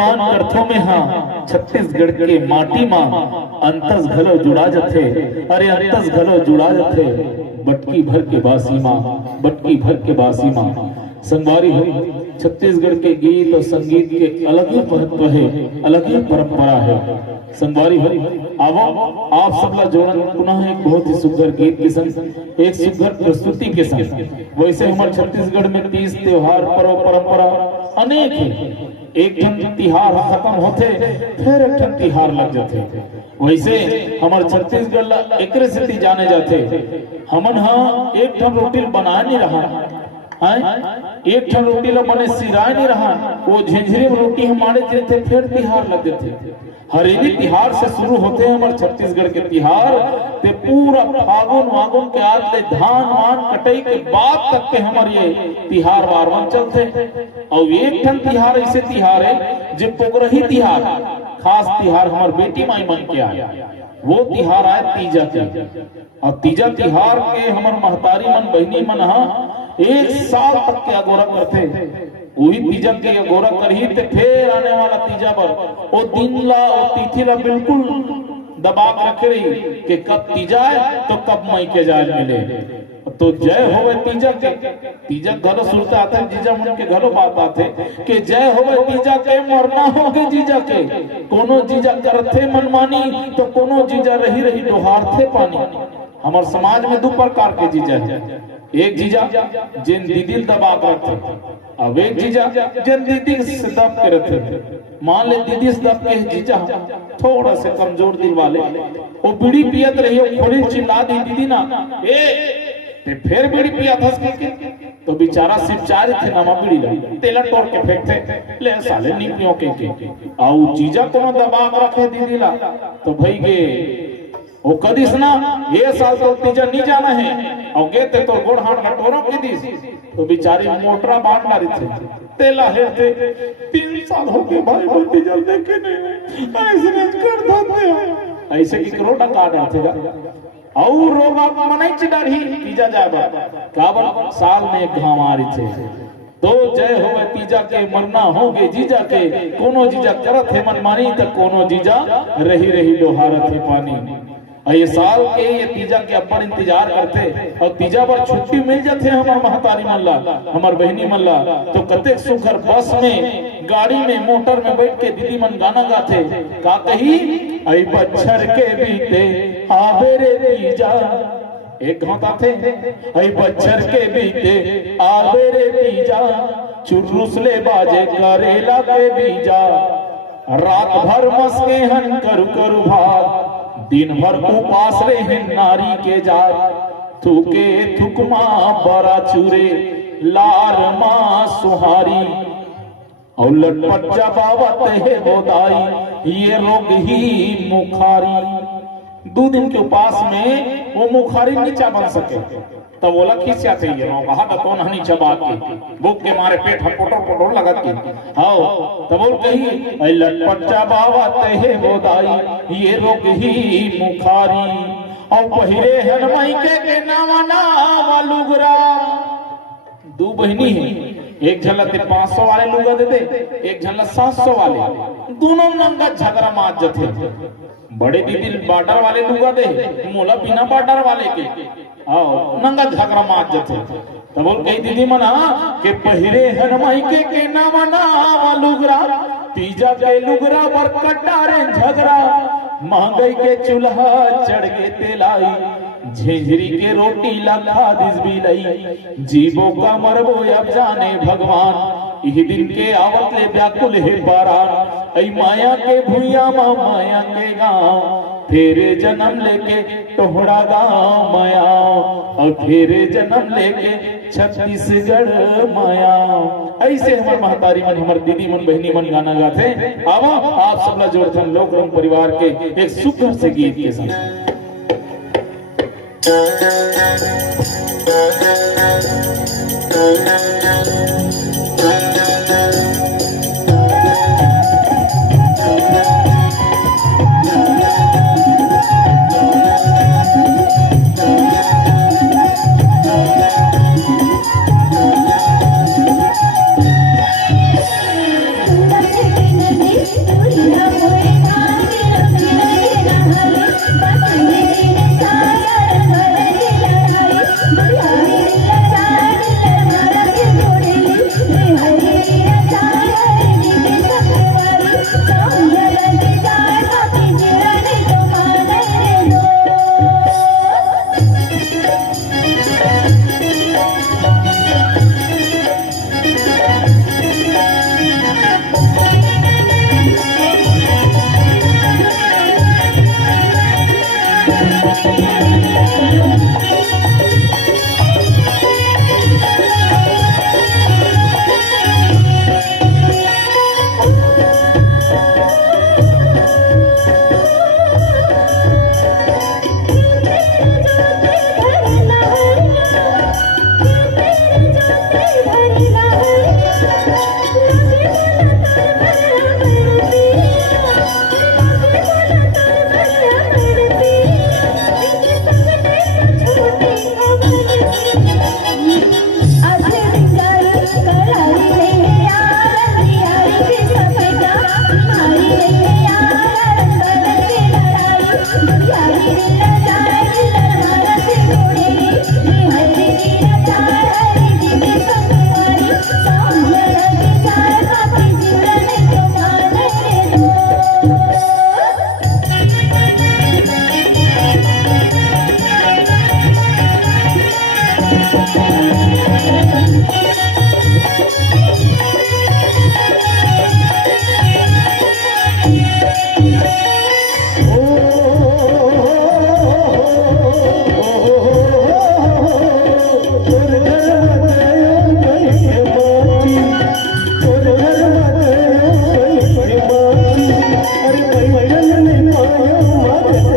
वर्तमान कर्थों में हाँ छत्तीसगढ़ के माटी मां अंतस घलो जुड़ा जथे। अरे अंतस घलो जुड़ा जथे बटकी भर के बासी मां, बटकी भर के बासी मां। संगवारी हो छत्तीसगढ़ के गीत और संगीत के अलग ही महत्व है, अलग ही परंपरा है। संगवारी हो आवो आप सबला जोड़न पुनः एक बहुत ही सुंदर गीत के संग, एक सुंदर प्रस्तुति के संग। वैसे हमारे छत्तीसगढ़ में 30 त्योहार पर्व परंपरा अनेक है। एक ठन तिहार खत्म होते फिर एक ठन तिहार लग जाते। वैसे हमारे छत्तीसगढ़ ला एकरे से जाने जाते। हमन हाँ एक ठन रोटी बना नहीं रहा, एक ठन रोटी ला बने सिराय नहीं रहा, वो झिझरी में रोटी हमारे देते फिर तिहार लग जाते। हरेली तिहार से शुरू होते हैं हमारे छत्तीसगढ़ के तिहार, ते पूरा फागुन वागुन के आज ले धान वान कटाई के बाद तक के हमारे ये तिहार वारवन चलते। और एक ठन तिहार ऐसे तिहार है जो पोगरही तिहार, खास तिहार हमारे बेटी माई मन के आए, वो तिहार आए तीजा के। और तीजा तिहार के हमारे महतारी मन बहनी मन हाँ 1 साल तक के अगोरा करते। वही तीजा के अगोरा करही ते फिर आने वाला तीजा पर वो दिन ला और तिथि ला बिल्कुल दबा के रखे रही कि कब तीजा है तो कब मई के जाए मिले। तो जय होवे तीजा के, तीजा घरो सुनता आता है जीजा मन के घरो बात आते कि जय होवे तीजा के मरना होगे जीजा के। कोनो जीजा करथे मनमानी तो कोनो जीजा रही रही डोहार थे पानी। हमारे समाज में 2 प्रकार के जीजा है। एक जीजा जिन दीदी दबा करते, अब एक जीजा जिन दीदी से दब के रहते। मान ले दीदी से दब के जीजा थोड़ा से कमजोर दिल वाले, वो बीड़ी पियत रही थोड़ी चिल्ला दी दीदी ना ए फिर बीड़ी पिया धस के तो बेचारा सिर्फ 4 थे नमा बीड़ी ला तेला तोड़ के फेंकते ले साले नी पियो के आउ जीजा कोनो दबा के रखे दीदी ला तो भाई गे वो कदिस ना ये साल तो तीजा नहीं जाना है और गेते तो गोड़ हाथ लटोरो के दिस तो बेचारी मोटरा बांट ला रही थी तेला है थे 3 साल हो गए भाई वो तीजा देखे नहीं ऐसे कर दो ऐसे की करोड़ा काट आतेगा और रोगा मनाई चिडारी तीजा जाबा काबर साल में एक घाव आ रही थे। तो जय होवे तीजा के मरना होगे जीजा के, कोनो जीजा करत है मनमानी तो कोनो जीजा रही रही डोहारत है पानी। ये साल के ये तीजा के अपन इंतजार करते और तीजा पर छुट्टी मिल जाते हमार महतारी मल्ला हमार बहनी मल्ला तो कतेक सुखर बस में गाड़ी में मोटर में बैठ के दीदी मन गाना गाते का कही आई बच्छर के बीते आवे रे तीजा एक घाता थे आई बच्छर के बीते आवे रे तीजा चुर्रुस ले बाजे करेला के बीजा रात भर मस्के हन करू करू भाग दिन भर उपास रहे नारी के जात थूके थुकमा बरा चूरे लार मां सुहारी और लटपट जबावत है होदाई ये रोग ही मुखारी। 2 दिन के उपास में वो मुखारी नीचा बन सके तब बोला खींचा चाहिए कहा तो नहीं चबा के भूख के मारे पेट पोटो पोटो लगत के आओ तब बोल कही लटपट जबावत है होदाई ये रोग ही मुखारी और पहिरे हनमई के नावा नावा लुगरा। 2 बहनी है, एक झल्ला 500 वाले लुगा देते, एक झल्ला 700 वाले, दोनों नंगा झगड़ा मार जथे। बड़े दीदी बाटर वाले लुगा दे मोला बिना बाटर वाले के आओ नंगा झगड़ा मार जथे। तब बोल कही दीदी मना के पहिरे हनमई के नावा नावा लुगरा तीजा के लुगरा पर कटारे झगड़ा महंगाई के चूल्हा चढ़ के तेलाई झिझरी के रोटी लखा दिस बिलाई जीवो का मरबो अब जाने भगवान इही दिन के आवत ले व्याकुल है बारान ऐ माया के भुइया माया के गांव फिर जन्म लेके टोहड़ा गांव माया और फिर जन्म लेके छत्तीसगढ़ माया। ऐसे हमारे महतारी मन हमारे दीदी मन बहनी मन गाना गाते। अब आप सबला जोड़थन लोक रंग परिवार के एक सुंदर से गीत के साथ नदी चल नहीं पाया मारे